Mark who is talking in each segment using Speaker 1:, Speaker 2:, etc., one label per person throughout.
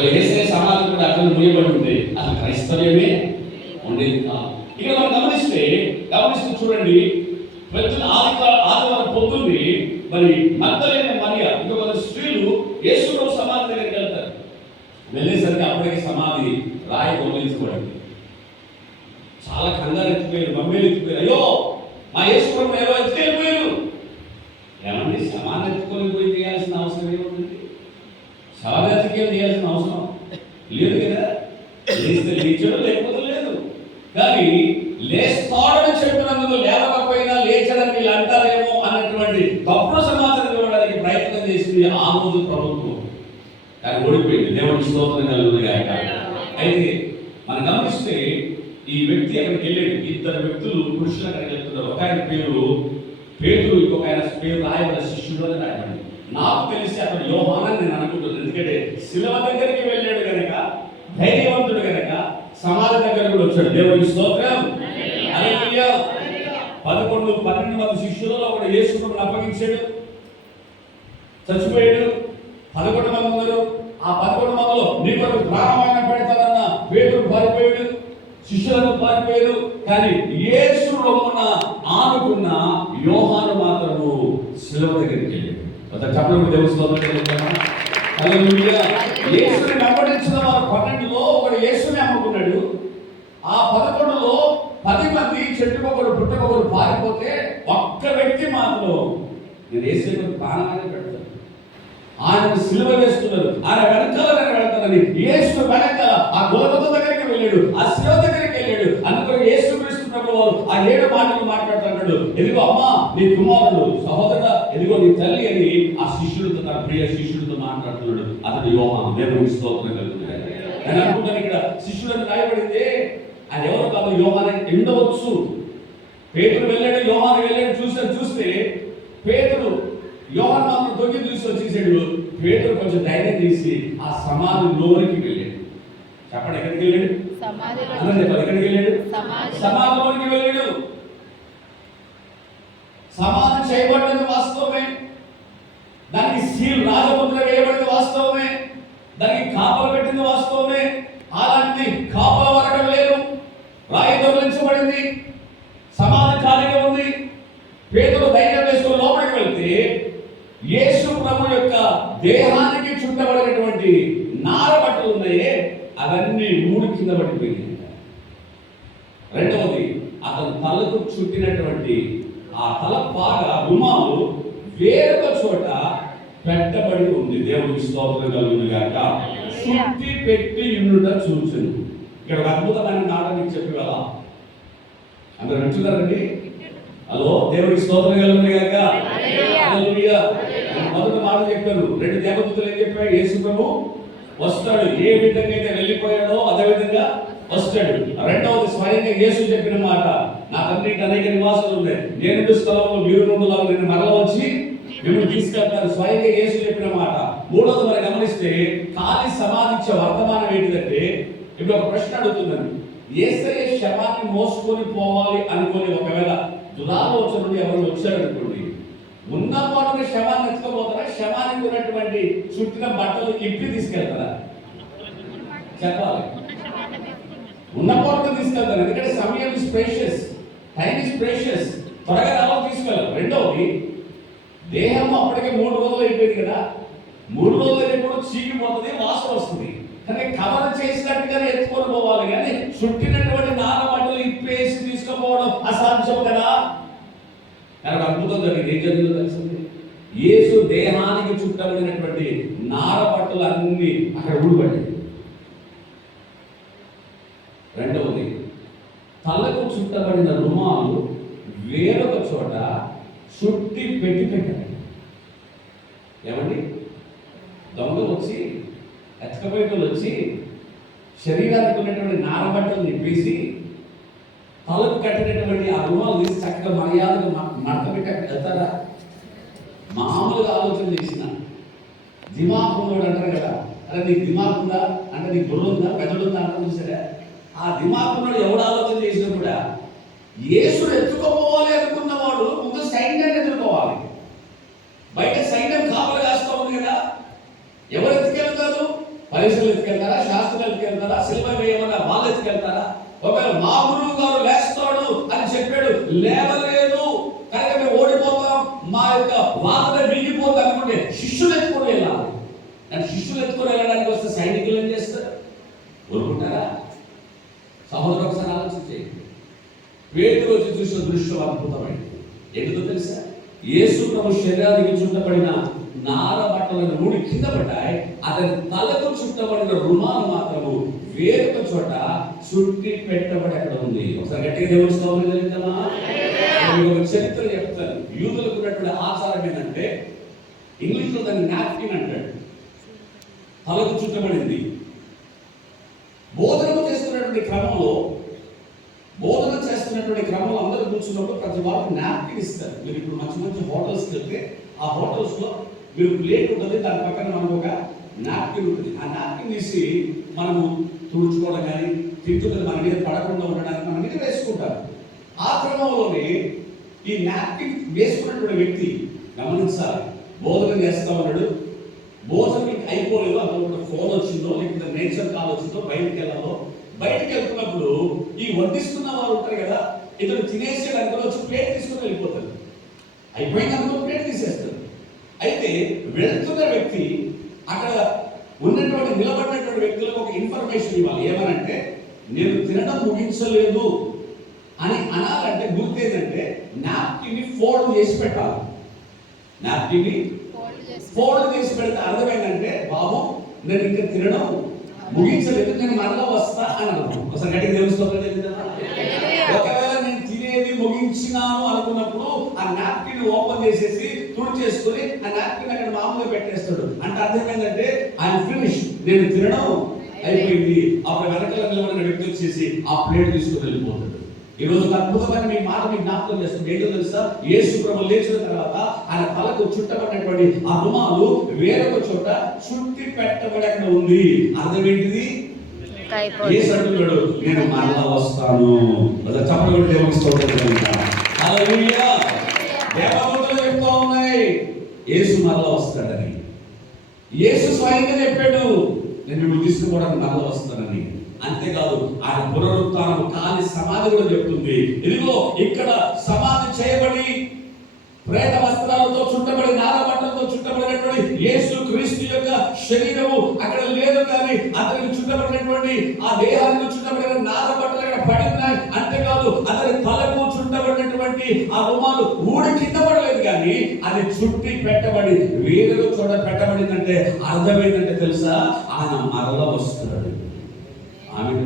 Speaker 1: ఒకవేళ వేసే సమాధి కూడా అక్కడ ముయ్యబడి ఉంటే అసలు క్రైస్తవ్యమే ఉండేది కాదు ఇక్కడ మనం గమనిస్తే గమనిస్తూ చూడండి ప్రతి ఆదివారం ఆదివారం పొద్దుంది మరి మద్దలైన మరియ ఇంకా మన స్త్రీలు యేసులో సమాధి దగ్గరికి వెళ్తారు. వెళ్ళేసరికి అప్పటికి సమాధి రాయి దొంగిలించబడింది చాలా కంగారు ఎత్తిపోయారు మమ్మీలు ఎత్తిపోయారు. అయ్యో మా యేసు ఎవరో ఎత్తుకెళ్ళిపోయారు. ఏమండి సమాధి ఎత్తుకొని పోయి చేయాల్సిన అవసరం ఏముంది సమాధి ఎత్తుకెళ్ళి చేయాల్సిన అవసరం లేదు కదా? లేస్తే లేచాడు లేకపోతే లేదు. కానీ లేస్తాడని చెప్పినందుకు లేవకపోయినా లేచడని వీళ్ళు అంటారేమో అన్నటువంటి తప్పుడు సమాచారం ఇవ్వడానికి ప్రయత్నం చేసింది ఆ రోజు ప్రభుత్వం. కానీ ఓడిపోయింది. దేవుడి స్తోత్రం కలుగుతుంది అయితే మనం గమనిస్తే ఈ వ్యక్తి అక్కడికి వెళ్ళాడు. ఇద్దరు వ్యక్తులు పురుషులు అక్కడికి వెళ్తున్నారు. ఒక ఆయన పేరు పేరు ఇంకొక ఆయన పేరు రాయబడిన శిష్యుడు అని రాయబడింది. నాకు తెలిసి అతను యోహానని నేను అనుకుంటున్నాను. ఎందుకంటే శిలవ దగ్గరికి వెళ్ళాడు కనుక ధైర్యవంతుడు కనుక సమాధి దగ్గర కూడా వచ్చాడు. దేవుడి స్తోత్రం. పదకొండు పన్నెండు మంది శిష్యులలో ఒకడు యేసుప్రభుని అప్పగించాడు. చచ్చిపోయాడు. పదకొండు మంది ఉన్నారు. ఆ పదకొండు మందిలో నీ కొరకు ప్రాణమైన పెడతానన్న పేదలు పారిపోయాడు. శిష్యులను పారిపోయారు. కానీ యేసు రొమ్మున ఆనుకున్న యోహాను మాత్రము శిలువ దగ్గరికి వెళ్ళాడు చెప్పడం దేవుని స్తోత్రం యేసుని వెంబడించిన వారు పన్నెండులో ఒకడు యేసుని అమ్ముకున్నాడు. ఆ పదకొండులో పది మంది చెట్టుకొకడు పుట్టకొకడు పారిపోతే ఒక్క వ్యక్తి మాత్రం నేను వేసే ప్రాణాన్ని పెడతాను. ఆయన సిలువ వేస్తున్నారు ఆయన వెనకాల నేను వెళ్తానని యేసు వెనకాల ఆ గోలపత దగ్గరికి వెళ్ళాడు ఆ శిలువ దగ్గరికి వెళ్ళాడు. అందుకని యేసు వారు ఆ ఏడు మాటలు మాట్లాడుతున్నాడు ఎదిగో అమ్మ నీ కుమారుడు సహోదరుడ ఎదిగో నీ తల్లి అని ఆ శిష్యుడితో తన ప్రియ శిష్యుడితో మాట్లాడుతున్నాడు. అతడు యోహాను దేవునికి స్తోత్రం కలుగుతున్నాడు నేను అనుకుంటాను ఇక్కడ శిష్యులను రాయబడింది. అది ఎవరు కాదు? యోహాన్. ఎండవచ్చు. పేతుడు వెళ్ళాడు యోహాన్ వెళ్ళాడు చూసాడు చూస్తే పేతుడు యోహాన్ మాత్రం తొంగి చూసి వచ్చేసాడు. పేతుడు కొంచెం ధైర్యం తీసి ఆ సమాధి లోనికి వెళ్ళాడు. చెప్పండి ఎక్కడికి వెళ్ళాడు? ఎక్కడికి వెళ్ళాడు?
Speaker 2: సమాధిలో
Speaker 1: సమాధిలోనికి వెళ్ళాడు? సమాధి చేయబడినది వాస్తవమే. దానికి సీల్ రాజముద్ర వేయబడింది వాస్తవమే. దానికి కాపలు పెట్టింది వాస్తవమే. అలాంటిది కాపల వరకం లేదు. రాయి దొంగిలించబడింది సమాధి ఖాళీగా ఉంది. పేదలు ధైర్యం వేసుకుని లోపలికి వెళ్తే యేసు ప్రభు యొక్క దేహానికి చుట్టబడినటువంటి నార బట్టలు ఉన్నాయే. అవన్నీ మూడు కింద పడిపోయినాయి. రెండవది అతను తలకు చుట్టినటువంటి ఆ తల పాగ రుమాలు వేరొక చోట పెట్టబడి ఉంది. దేవుడికి స్తోత్రం కలుగును గాక. చుట్టి పెట్టి ఇన్నుట చూచును. ఇక్కడ ఒక అద్భుతమైన మాట మీకు చెప్పి కదా అందరు వింటున్నారండి? హలో దేవుడికి స్తోత్రం కలుగును గాక. మొదటి మాట చెప్పాను. రెండు దేవదూతలు ఏం చెప్పాడు యేసు ప్రభు వస్తాడు. ఏ విధంగా అయితే వెళ్ళిపోయాడో అదే విధంగా వస్తాడు. రెండవది స్వయంగా యేసు చెప్పిన మాట నా తండ్రి అనేక నివాసాలు ఉన్నాయి. నేను స్థలంలో మీరు నుండి నేను మరల వచ్చి మిమ్మల్ని తీసుకెళ్తాను. స్వయంగా యేసు చెప్పిన మాట. మూడవది మరి గమనిస్తే ఖాళీ సమాధించే వర్తమానం ఏంటిదంటే ఇప్పుడు ఒక ప్రశ్న అడుగుతున్నాను ఏసే శవాన్ని మోసుకొని పోవాలి అనుకుని ఒకవేళ దురాలోచన నుండి ఎవరు వచ్చారనుకోండి ఉన్న పాటుగా శవాన్ని ఉన్నటువంటి చుట్టిన బట్టలు ఇప్పి తీసుకెళ్తారా? చెప్పాలి. ఉన్న పాటుగా తీసుకెళ్తారు. ఎందుకంటే సమయం is precious time is precious త్వరగా రావాలి తీసుకెళ్ళాలి. రెండవది దేహం అప్పటికే మూడు రోజులు అయిపోయింది కదా. మూడు రోజులు అయినప్పుడు చీకిపోతుంది వాసన వస్తుంది. కానీ కవర్ చేసినట్టుగానే ఎత్తుకొని పోవాలి. కానీ చుట్టినటువంటి నాన్న బట్టలు ఇప్పేసి తీసుకుపోవడం అసాధ్యం కదా. కానీ అద్భుతం జరిగింది. ఏం జరిగిందో తెలిసింది ఏ దేహానికి చుట్టబడినటువంటి నార బట్టలు అన్ని అక్కడ ఊడిపడ్డాయి. రెండవది తలకు చుట్టబడిన రుమాలు వేరొక చోట చుట్టి పెట్టి పెట్టాడు ఏమండి? దొంగలు వచ్చి ఎచ్చకపోయేటోళ్ళు వచ్చి శరీరానికి ఉన్నటువంటి నారబట్టలు నిప్పేసి తలకు కట్టినటువంటి ఆ రుమాలు తీసి చక్కగా మర్యాదగా మడత పెట్టి అక్కడ వెళ్తారా? మామూలుగా ఆలోచన చేసిన. దిమాగ్ అంటారు కదా. అరే నీకు దిమాగ్ ఉందా? అంటే నీకు బుర్ర ఉందా? పెద్దడు ఉందా అంటే చూసారా? ఆ దిమాగ్ ఉన్నాడు ఎవడు ఆలోచన చేసినా కూడా యేసుడు ఎత్తుకోపోవాలి అనుకున్నవాడు ముందు సైన్యాన్ని ఎదుర్కోవాలి. బయట సైన్యం కాపలు కాస్తా ఉంది కదా. ఎవరు ఎత్తుకెళ్తారు? పరిశ్రమలు ఎత్తుకెళ్తారా? శాస్త్రం ఎత్తుకెళ్తారా? సిల్వ వేయమన్నా వాళ్ళు ఎత్తుకెళ్తారా? ఒకవేళ మా గురువు గారు లేస్తాడు అని చెప్పాడు లేవలే కనుక మేము ఓడిపోతాం మా యొక్క వాదన మిగిలిపోతాం అనుకుంటే శిష్యులు ఎత్తుకొని వెళ్ళాలి కానీ శిష్యులు ఎత్తుకొని వెళ్ళడానికి వస్తే సైనికులు ఏం చేస్తారు ఊరుకుంటారా సహోదరు ఒకసారి ఆలోచించేయండి పేతురు వచ్చి చూసిన దృశ్యం అద్భుతమైంది. ఎందుకో తెలుసా? యేసు ప్రభు శరీరానికి చుట్టబడిన నార బట్టలను మూడు కింద పడ్డాయి అతని తలకు చుట్టబడిన రుమాలు మాత్రము వేరొక చోట చుట్టి పెట్టబడి అక్కడ ఉంది. ఒకసారి గట్టిగా దేవుడు స్తోత్రం జరిగిందమ్మా ఒక చరిత్ర చెప్తాను. యూదులకు ఉన్నటువంటి ఆచారం ఏంటంటే ఇంగ్లీష్లో దాన్ని నాప్కిన్ అంటాడు తలకు చుట్టబడింది. బోధన చేస్తున్నటువంటి క్రమంలో బోధన వచ్చినటువంటి క్రమంలో అందరూ కూర్చున్నప్పుడు ప్రతి వాళ్ళకి నాప్కిన్ ఇస్తారు. మీరు ఇప్పుడు మంచి మంచి హోటల్స్కి వెళ్తే ఆ హోటల్స్లో మీరు ప్లేట్ ఉంటుంది దాని పక్కన మనకు ఒక నాప్కిన్ ఉంటుంది. ఆ నాప్కిన్ తీసి మనము తుడుచుకోవడం కానీ తింటున్నది మన మీద పడకుండా ఉండడానికి మన మీద వేసుకుంటారు. ఆ క్రమంలోనే ఈ నాప్కిన్ వేసుకున్నటువంటి వ్యక్తి గమనించాలి. బోధన చేస్తా ఉన్నాడు. భోజనం అయిపోలేదు అక్కడ ఫోన్ వచ్చిందో లేకపోతే నేచర్ కాల్ వచ్చిందో బయటికి వెళ్ళాలో. బయటకు వెళ్తున్నప్పుడు ఈ వడ్డిస్తున్న వారు ఉంటారు కదా ఇతను తినేసాడు అనుకో వచ్చి ప్లేట్ తీసుకుని వెళ్ళిపోతాడు. అయిపోయింది అనుకో ప్లేట్ తీసేస్తాడు. అయితే వెళ్తున్న వ్యక్తి అక్కడ ఉన్నటువంటి నిలబడినటువంటి వ్యక్తులకు ఒక ఇన్ఫర్మేషన్ ఇవ్వాలి. ఏమనంటే నేను తినడం ముగించలేదు అని అనాలంటే గుర్తేంటంటే నాప్కిన్ని ఫోల్డ్ చేసి పెట్టాలి. నాప్కిన్ని
Speaker 2: ఫోల్డ్ చేసి
Speaker 1: ఫోల్డ్ చేసి పెడితే అర్థమైందంటే బాబు నేను ఇంకా తినడం ముగించలేదు నేను మరలా వస్తా అని అర్థం ఒకసారి గట్టిగా తెలుసుకోవాలి ఒకవేళ నేను తినేది ముగించినాను అనుకున్నప్పుడు ఆ నాప్కిన్ ఓపెన్ చేసేసి తుడి చేసుకుని ఆ నాప్కిన్ అక్కడ మామూలుగా పెట్టేస్తాడు. అంటే అర్థమైందంటే ఐ ఫినిష్ నేను తినడం అయిపోయింది. అప్పుడు వెనకాల నిలబడిన వ్యక్తి వచ్చేసి ఆ ప్లేట్ తీసుకుని వెళ్ళిపోతాడు. ఈ రోజు అద్భుతమైన మీ మాట మీకు జ్ఞాపకం చేస్తుంది. ఏంటో తెలుసా? యేసు ప్రభు లేచిన తర్వాత ఆయన తలకు చుట్టబడినటువంటి ఆ రుమాలు వేరొక చోట చుట్టి పెట్టబడి అక్కడ ఉంది. అర్థం ఏంటిది? యేసు అంటున్నాడు నేను మరలా వస్తాను. అలా చెప్పడం దేవుని దేవదూతలు చెప్తా ఉన్నాయి యేసు మరలా వస్తాడని. యేసు స్వయంగా చెప్పాడు నేను మిమ్మల్ని తీసుకుపోవడానికి మరలా వస్తానని. అంతేకాదు ఆయన పునరుత్నం కాని సమాధి కూడా చెప్తుంది. ఇదిగో ఇక్కడ సమాధి చేయబడి ప్రేత వస్త్రాలతో చుట్టబడి నారబట్టలతో చుట్టబడినటువంటి యేసు క్రీస్తు యొక్క శరీరము అక్కడ లేదు కానీ అతనికి చుట్టబడినటువంటి ఆ దేహానికి చుట్టబడిన నారబట్టలు అక్కడ పడి ఉన్నాయి అంతేకాదు అతని తలకు చుట్టబడినటువంటి ఆ రుమాలు ఊడి కింద పడలేదు కానీ అది చుట్టి పెట్టబడి వేరుగా చూడ పెట్టబడిందంటే అర్థమైందంటే తెలుసా? ఆయన మరల వస్తున్నాడు. ఆమె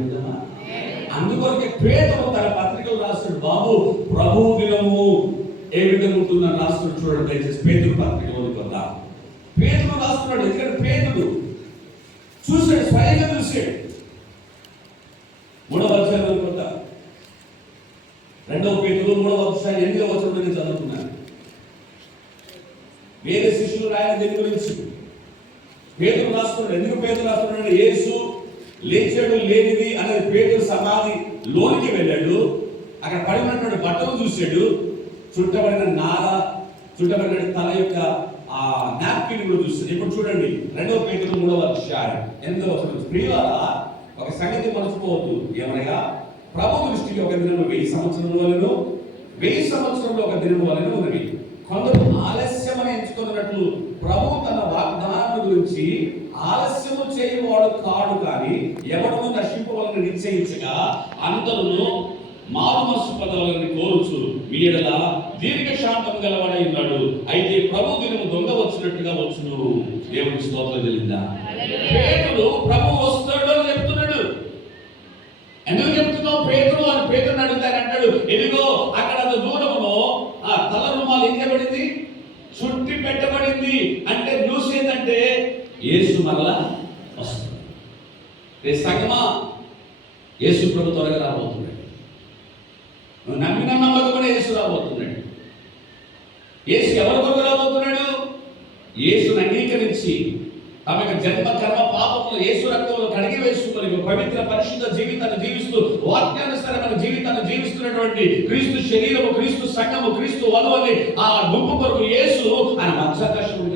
Speaker 1: అందుకొరకే పేదలు తన పత్రికలు రాస్తాడు బాబు ప్రభు దినము ఏ విధంగా ఉంటుందని రాస్తున్నాడు చూడండి దయచేసి పేదలు పత్రికలోకి కొంత. పేదలు రాస్తున్నాడు ఎందుకంటే పేదలు చూశాడు స్వయంగా చూశాడు. మూడవ అధ్యాయం కొంత. రెండవ పేదలు మూడవ అధ్యాయం ఎనిమిదవ వచనంలో నేను చదువుకున్నాను వేరే శిష్యులు రాయని దీని గురించి? పేదలు రాస్తున్నాడు ఎందుకు పేదలు రాస్తున్నాడు యేసు లేచాడు లేనిది అనేది పేదలు సమాధి లోనికి వెళ్ళాడు. అక్కడ పడి ఉన్నటువంటి బట్టలు చూశాడు. చుట్టబడిన నార చుట్టబడిన తల యొక్క ఆ నాప్కిన్ కూడా చూస్తాడు ఇప్పుడు చూడండి రెండవ పేదలు మూడవ అధ్యాయం. ఎనిమిదవ వచనం? ఒక సంగతి మర్చిపోవద్దు. ఏమనగా ప్రభు దృష్టికి ఒక దినం వెయ్యి సంవత్సరం వలన వెయ్యి సంవత్సరంలో ఒక దినం వలన ఉన్నది కొందరు ఆలస్యమని ఎంచుకున్నట్లు ప్రభు తన వాగ్దానం గురించి ఆలస్యము చేయవాడు కాడు కానీ ఎవడను నశింపవలని నిశ్చయించగా అందరూ మారు మనసు పదవులని కోరుచు. వీడల దీర్ఘ శాంతం గలవాడై ఉన్నాడు. అయితే ప్రభు దినము దొంగ వచ్చినట్టుగా వచ్చును. దేవుని స్తోత్రం తెలిందా పేతుడు ప్రభు వస్తాడు అని చెప్తున్నాడు. ఎందుకు చెప్తున్నావు? పేతురు అని పేతురుని అడుగుతాను అంటాడు. ఇదిగో అక్కడ అంత దూరములో ఆ తల రుమాలు ఏం చేయబడింది చుట్టి పెట్టబడింది. అంటే న్యూస్ ఏంటంటే యేసు మరలా వస్తుంది రే సంగమా యేసు ప్రభు త్వరగా రాబోతున్నాడు. నువ్వు నమ్మిన నమ్మకం యేసు రాబోతున్నాడు. యేసు ఎవరి కొరకు రాబోతున్నాడు? యేసును అంగీకరించి తమ యొక్క జన్మ కర్మ పాపములు యేసు రక్తంలో కడిగి వేసుకుని పవిత్ర పరిశుద్ధ జీవితాన్ని జీవిస్తూ వాక్యానుసారమైన జీవితాన్ని జీవిస్తున్నటువంటి క్రీస్తు శరీరము క్రీస్తు సంఘము క్రీస్తు వలువని ఆ గుంపు కొరకు యేసు ఆయన మధ్యాకాశంలోకి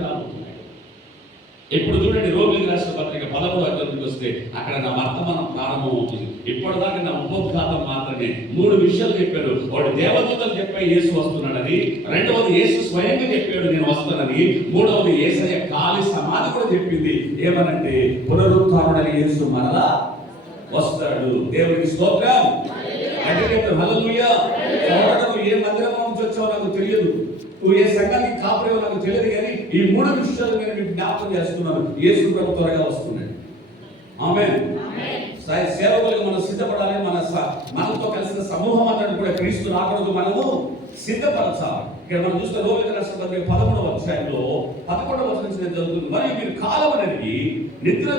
Speaker 1: ఇప్పుడు చూడండి రోగులకు రాసిన పత్రిక పదమూడు అధ్యాయం వస్తే అక్కడ నా వర్తమానం ప్రారంభమవుతుంది ఇప్పటిదాకా నా ఉపోద్ఘాతం మాత్రమే. మూడు విషయాలు చెప్పాడు. వాడు దేవదూతలు చెప్పే యేసు వస్తున్నాడని రెండవది యేసు స్వయంగా చెప్పాడు నేను వస్తానని మూడవది యేసయ్య కాలి సమాధి కూడా చెప్పింది. ఏమనంటే పునరుద్ధరణ యేసు మరలా వస్తాడు. దేవుడికి స్తోత్రం. అంటే చెప్తాను ఏ మందిరం నుంచి వచ్చావో నాకు తెలియదు. నువ్వు ఏ సంఘానికి కాపురేవో నాకు తెలియదు కానీ ఈ మూడు విషయాలు నేను మీకు జ్ఞాపకం చేస్తున్నాను. యేసు ప్రభు త్వరగా వస్తున్నాడు. ఆమె సేవకులకు మనం సిద్ధపడాలి మన మనతో కలిసిన సమూహం అన్నట్టు కూడా క్రీస్తు రాకడకు మనము సిద్ధపరచాలి. ఇక్కడ మనం చూస్తే రోమిల రాష్ట్రపతి పదమూడవ అధ్యాయంలో పదకొండవ వచనం నుంచి జరుగుతుంది మరియు మీరు కాలం అనేది నిద్ర